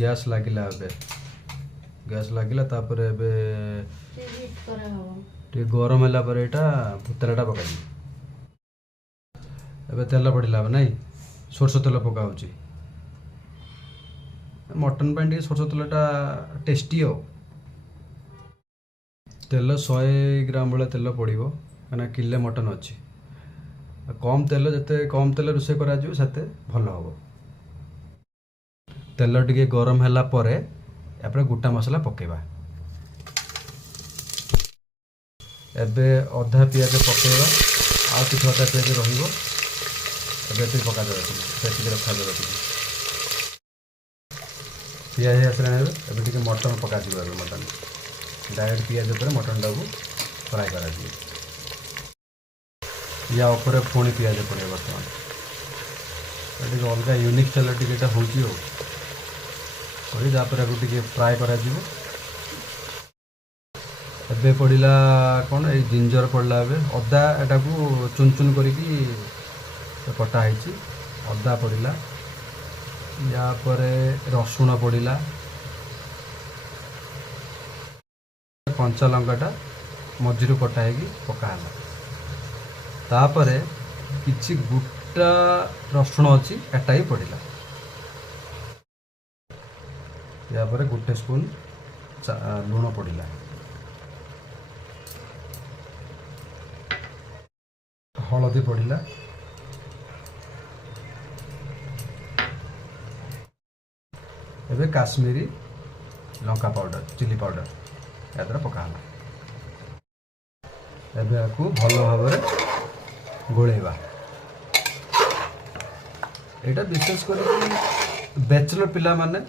Gas लागिला एबे gas लागिला तापर एबे टे गरम होला पर एटा तेलटा पकाई एबे तेल पड़िला नहीं सोरस तेल पका होची मटन पे टे सोरस तेलटा टेस्टी हो तेल 100 ग्राम भाया तेल पड़ो कहीं किले मटन अच्छी कम तेल जिते कम तेल रोषे कर भल हम तेल टिके गरम है गोटा मसला पकेबा एबे अधा पियाज पकेबा आ किसी अधा पियाज रही पका रखा पियाज आसला एबे मटन पका मटन डायरेक्ट पियाज ऊपर मटन टाक फ्राए कर या ऊपर पुणी पियाज पड़े बर्तमान ये अलग यूनिक तेल टिकेटा हो फ्राए कर एबे पड़ा कौन ये जिंजर पड़ा ए अदा एटा को चुन चुन करके कटा है अदा पड़ा या रसुण पड़ा कंचा लंकाटा मझिरू कटा है पकाला तापर किछि गुटा रसुण अच्छी एटा ही पड़ा या पर गोटे स्पून लुण पड़ा हलदी पड़ा एबे काश्मीरी लंका पाउडर चिली पाउडर या द्वारा पकाला एबे आपको भल भाव गोलेबा यहाँ विशेष कर बैचलर पिला माने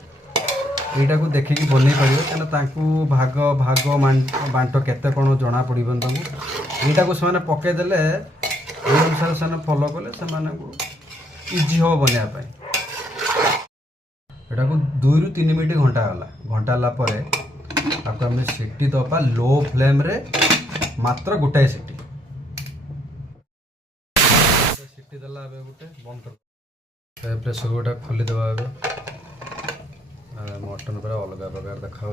यहाँ को देखिकी बन पारे कहीं भाग भाग बांट केते कौन जना पड़न यहाँ को से पकईदे ये अनुसार से फॉलो कले से इजी हम बनवाई यहाँ को 2 ରୁ 3 मिनट घंटा गला आपको आम सीटी दबा लो फ्लेम रे मात्र गोटाए सीटी देला गोटे बंद कर प्रेसर गोटा खोलीदेवा मटन पूरा अलग प्रकार देखा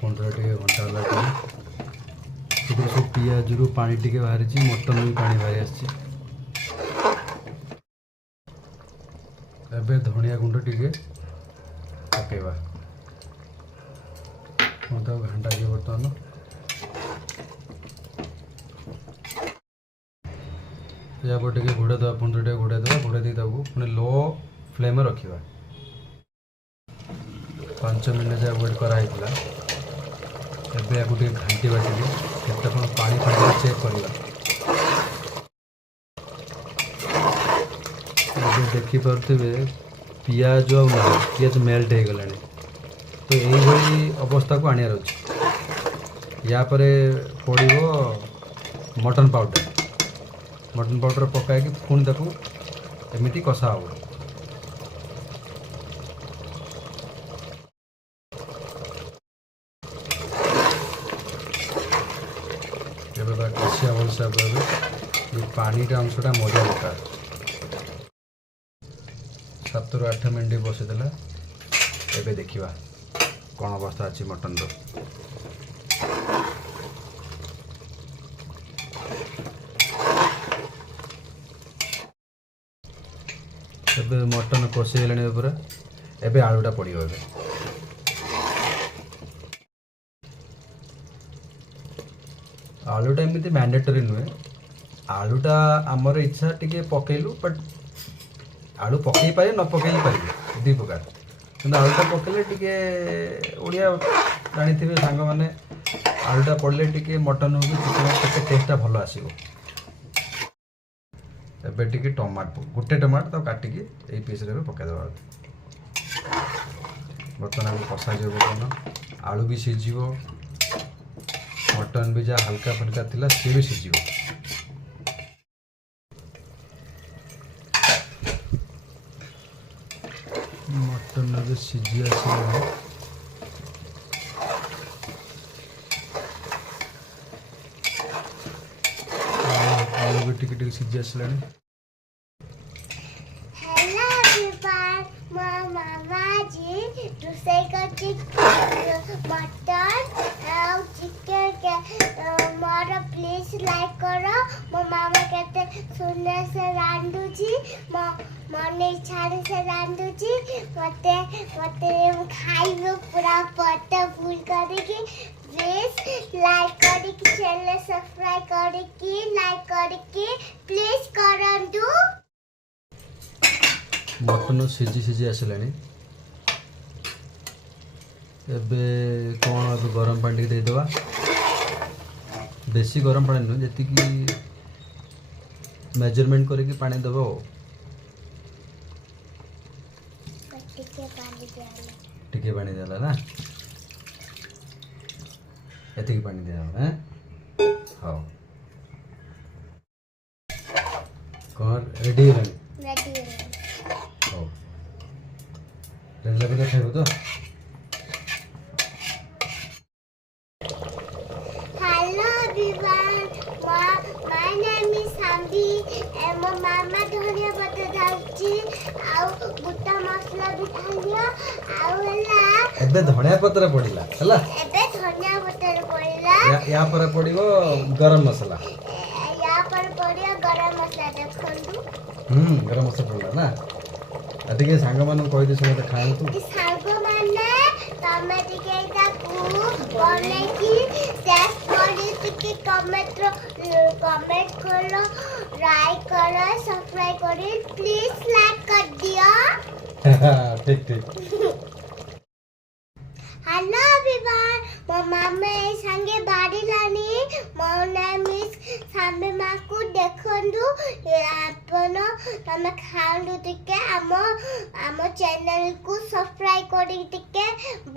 पंद्रह घंटा लगे सब पियाज रू पानी टिके बाहरी मटन भी पानी बाहरी आसी एबे धनिया गुंड टिके पकेबा घंटा के बर्तमान या पर टिके घोड़े दवा 15 घोड़े दवा घोड़े दी पुणी लो फ्लेम रखा 5 मिनट जाए वेट कराई एबे या घाटी बाटी केते कौन पानी फाड़ी चेक करवा देखिपे पियाज पियाज मेल्ट हो गला तो यही अवस्था को आनियार अच्छे या पड़ो मटन पाउडर पकाई पुणी ताकू एमती कषा हो कषिया भलसा पानी अंशटा मजा दरकार 7 ରୁ 8 मिनट बसईदेला एबे देखिबा कौन अवस्था अच्छी मटन रो एबे मटन कषी गलानी पूरा एबे आलूटा पड़ो एबे आलूटा एमती मैंडेटरी नुहे आलूटा आमर इच्छा टिके पकेलु बट आलू पकई पारे न पकई पारे 2 प्रकार कि आलूटा पकड़े टे ओडिया जानी थे सांग मैंने आलूटा पड़े टे मटन हो चिकेन टेस्टा भल आसो एबे टिके टमाटो गोटे टमाटो तो काटिकी यही पीस पकईदे बर्तमान कषा बर्तमान आलू भी सीझ मटन भी जहाँ हल्का फुल्का थिला सी भी सीझ मटन भी सीझी आस आलू भी टिके सीझी आसला Hello everyone, my mama ji रोषेई करची मटन और चिकन के मोर प्लीज लाइक करो। मो मामा कहते सुनने से रांधू जी मन इच्छा से रांधू जी मते मते खाइबो पूरा पेट फुल करके प्लीज लाइक करके चैनल सब्सक्राइब करके लाइक करके प्लीज करंतु। मटन सीझी सीझी आसलानी एबे कौन अब गरम पानी टिके देदेवा बेसी गरम पानी नुह जी मेजरमेंट करके पानी देव टिके पानी देला ना एतिक पानी दिया हैं हाँ कौन रेडी हो रेडी खाइब तो Hello everyone, my name is Sambi and my mama धनिया पत्ता डालची आउ बुटा मसला भी डालियो आउ होला एबे धनिया पत्र पड़िला हला एबे धनिया पत्ता पड़िला या पर पड़िबो गरम मसाला या पर पड़ियो गरम मसला देखंतु गरम मसाला पड़ला ना अतिके सांग मान कहि दे समते खायंतु सांग माने तमे टिके ताकू बोले की टेस्ट करी टिके कमेंट करो लाइक करो सब्सक्राइब करो प्लीज लाइक कर दियो ठीक ठीक हेलो एवरीवन मो मामा संगे बाड़ी लानी मो नेम इज सामे माकू देखंदु आपण तमे खांदु टिके आम चैनल को सब्सक्राइब करी टिके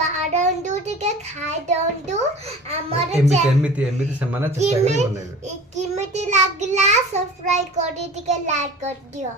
बाडंदु टिके खाइ दंदु हमर एमिति समान चेष्टा करी बनेबे किमिति लागला सब्सक्राइब करी टिके लाइक कर दियो।